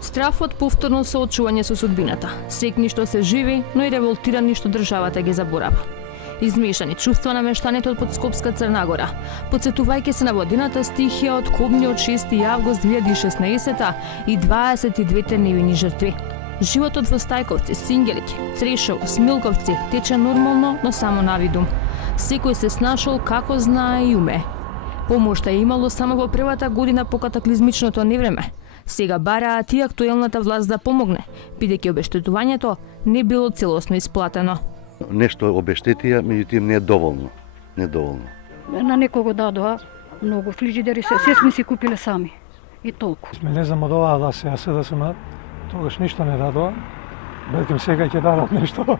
Страф од повторно соочување со судбината, срекни што се живи, но и револтирани што државата ги заборава. Измешани чувства на мештаните од Подскопска Црна Гора, подсетувајќи се на водената стихија од кобниот 6 август 2016 и 22 невини жртви. Животот во Стајковци, Сингелиќи, Црешово, Смилковци тече нормално, но само навидум. Секој се снашол како знае и уме. Помошта е имало само во првата година по катаклизмичното невреме. Сега бараат и актуелната власт да помогне, бидејќи обештетувањето не било целосно исплатено. Нешто обештетија, меѓутоа не е доволно. На некого дадоа многу фрижидери, се сме си купиле сами. И толку. Не знам од оваа власт сега СДСМ, тогаш ништо не дадоа. Белким сега ќе дадат нешто.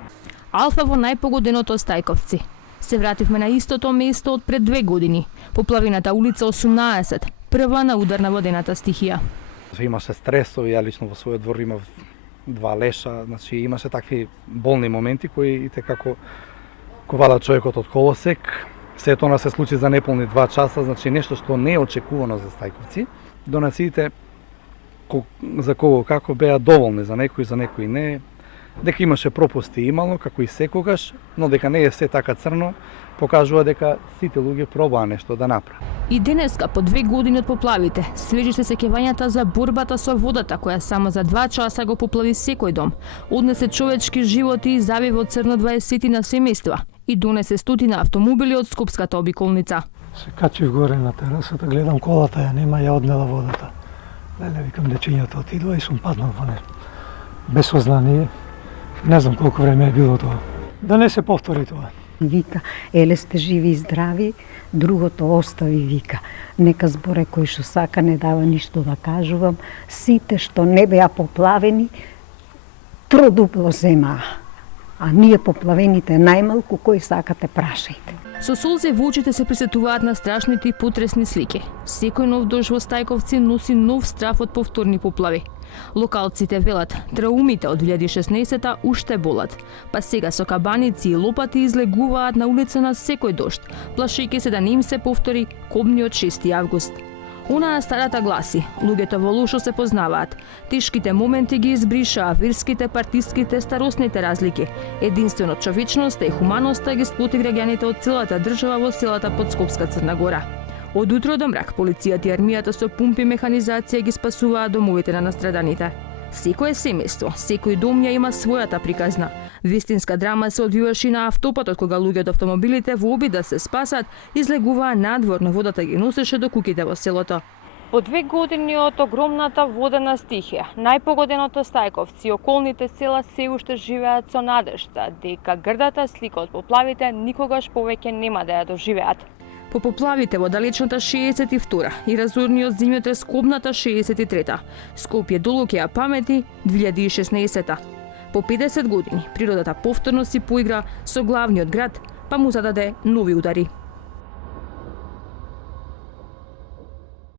Алфа во најпогоденото Стајковци. Се вративме на истото место од пред 2 години. Поплавината улица 18, прва на удар на водената стихија. Имаше стресови, ја лично во својот двор имав 2 леша, значи имаше такви болни моменти кои те како ковала човекот од колосек. Се тоа се случи за неполни 2 часа, значи нешто што не е очекувано за Стајковци. Донациите за кого како беа доволни, за некои не. Дека имаше пропусти имало, како и секогаш, но дека не е се така црно, покажува дека сите луѓе пробаа нешто да направат. И денеска, по 2 години од поплавите, свежи се сеќавањата за борбата со водата, која само за 2 часа го поплави секој дом, однесе човечки животи и заби во црно 20 на семејства и донесе стотина автомобили од Скопската обиколница. Се качив горе на терасата, гледам колата ја нема, ја однела водата. Леле, викам, дечињата отидува и сум паднал во неја. Без сознание, не знам колку време е било тоа. Да не се повтори тоа. Вика, еле сте живи и здрави, другото остави, вика. Нека зборе кој што сака, не дава ништо да кажувам. Сите што не беа поплавени, тродупло земаа. А ние поплавените најмалку кој сакате прашајте. Со солзи во очите се присетуваат на страшните и потресни слики. Секој нов дожд во Стајковци носи нов страф од повторни поплави. Локалците велат, траумите од 2016-та уште болат, па сега со кабаници и лопати излегуваат на улица на секој дожд, плашејќи се да не им се повтори кобниот 6 август. Онаа старата гласи, луѓето во лошо се познаваат, тешките моменти ги избришаа верските, партиските, старосните разлики. Единствено човечноста и хуманоста ги сплоти граѓаните од целата држава во селата Подскопска Црна Гора. Од утро до мрак, полицијата и армијата со пумпи и механизација ги спасуваа домовите на настраданите. Секое семејство, секој дом ја има својата приказна. Вистинска драма се одвиваше на автопатот, кога луѓето од автомобилите во обид да се спасат, излегуваа надвор, но водата ги носеше до куќите во селото. По 2 години од огромната водена стихија, најпогоденото Стајковци и околните села се уште живеат со надежда дека грдата слика од поплавите никогаш повеќе нема да ја доживеат. По поплавите во далечната 62 и разорниот земјотрес кобната 63-та, Скопје долго ќе ја памети 2016-та. По 50 години природата повторно си поигра со главниот град, па му зададе нови удари.